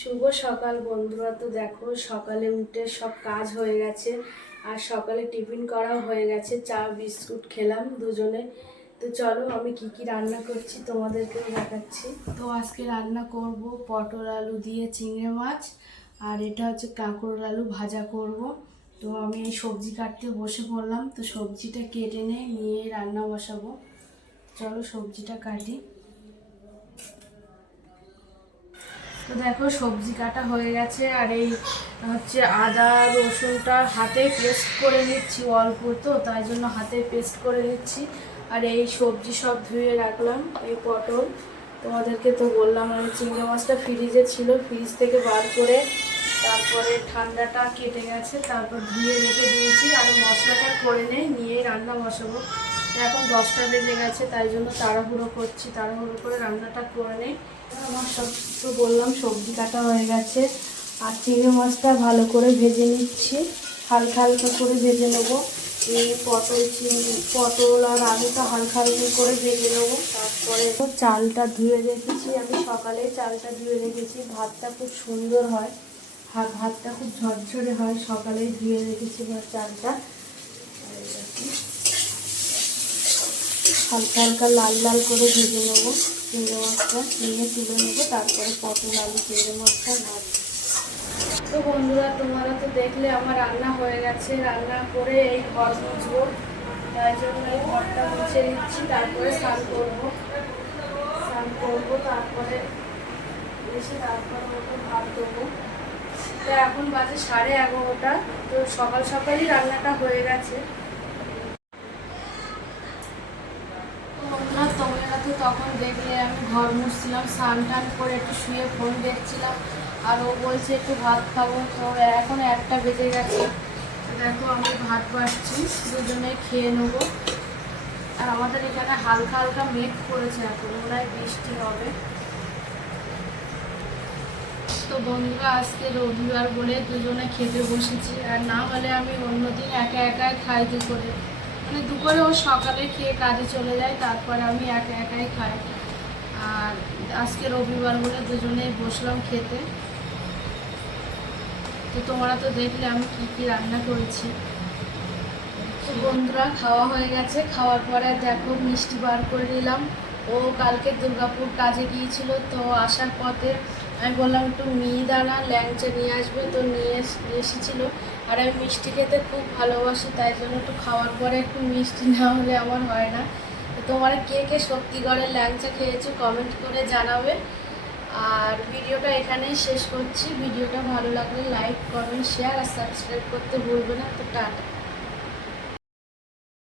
শুভ সকাল বন্ধুরা। তো দেখো সকালে উঠে সব কাজ হয়ে গেছে আর সকালে টিফিন করাও হয়ে গেছে, চা বিস্কুট খেলাম দুজনে। তো চলো আমি কি কি রান্না করছি তোমাদেরকে দেখাচ্ছি। তো আজকে রান্না করব পটল আলু দিয়ে চিংড়ি মাছ, আর এটা হচ্ছে কাঁকরোল আলু ভাজা করব। তো আমি এই সবজি কাটতে বসে পড়লাম, তো সবজিটা কেটে নিয়ে রান্না বসাবো। চলো সবজিটা কাটি। তো দেখো সবজি কাটা হয়ে গেছে, আর এই হচ্ছে আদা রসুনটা হাতে পেস্ট করে নিচ্ছি, অল্প তো তাই জন্য হাতে পেস্ট করে নিচ্ছি। আর এই সবজি সব ধুয়ে রাখলাম। এই পটল তোমাদেরকে তো বললাম, আমি চিংড়ি মাছটা ফ্রিজে ছিল, ফ্রিজ থেকে বার করে তারপরে ঠান্ডাটা কেটে গেছে, তারপর ধুয়ে রেখে দিয়েছি। আর মশলাটা করে নিয়ে রান্না বসাবো। এখন 10টা বেজে গেছে, তাই জন্য তাড়াহুড়ো করছি, তাড়াহুড়ো করে রান্নাটা করে নেই। আমার সব তো বললাম সবজি কাটা হয়ে গেছে, আর চিংড়ি মাছটা ভালো করে ভেজে নিচ্ছি, হালকা হালকা করে ভেজে নেবো। এই পটল আর আলুটা হালকা হালকা করে ভেজে নেবো। তারপরে চালটা ধুয়ে রেখেছি, আমি সকালে চালটা ধুয়ে রেখেছি। ভাতটা খুব সুন্দর হয়, ভাতটা খুব ঝরঝরে হয়, সকালেই ধুয়ে রেখেছি চালটা। হালকা হালকা লাল লাল করে ভেজে নেবো চিংড়ি মাছটা, নিয়ে তুলে নেবো। তারপরে পটল আলু চিংড়ি মাছটা ভাজবো। তো বন্ধুরা তোমরা তো দেখলে আমার রান্না হয়ে গেছে, রান্না করে এই ঘর মুছবো, তাই জন্য এই ঘরটা মুছে নিচ্ছি। তারপরে স্নান করবো, তারপরে এসে তারপরে ওকে ভাত দেবো। তো এখন বাজে 11:30। তো সকাল সকালই রান্নাটা হয়ে গেছে। তোমরা তো তখন দেখলে আমি ঘর মুছছিলাম, স্নান টান করে একটু শুয়ে ফোন দেখছিলাম, আর ও বলছে একটু ভাত খাবো। তো এখন 1টা বেজে গেছে। দেখো আমি ভাত বাড়ছি, দুজনে খেয়ে নেবো। আর আমাদের এখানে হালকা হালকা মেঘ পড়েছে, এখন মনে হয় বৃষ্টি হবে। তো বন্ধুরা আজকে রবিবার বলে দুজনে খেতে বসেছি, আর না হলে আমি অন্যদিন একা একাই খাই দুপুরে। মানে দুপুরে ও সকালে খেয়ে কাজে চলে যায়, তারপরে আমি একা একাই খাই। আর আজকে রবিবার বলে দুজনেই বসলাম খেতে। তো তোমরা তো দেখলে আমি কি কি রান্না করেছি। তো বন্ধুরা খাওয়া হয়ে গেছে, খাওয়ার পরে দেখো মিষ্টি বার করে নিলাম। ও কালকে দুর্গাপুর কাজে গিয়েছিল, তো আসার পথে আমি বললাম একটু মিহিদানা ল্যাংচা নিয়ে আসবে, তো নিয়ে এসেছিলো। আর আমি মিষ্টি খেতে খুব ভালোবাসি, তাই জন্য একটু খাওয়ার পরে একটু মিষ্টি না হলে আমার হয় না। তো তোমরা কে কে শক্তিগড়ের ল্যাংচা খেয়েছো কমেন্ট করে জানাবে। আর ভিডিওটা এখানেই শেষ করছি। ভিডিওটা ভালো লাগলে লাইক কমেন্ট শেয়ার আর সাবস্ক্রাইব করতে ভুলবে না। তো টাটা।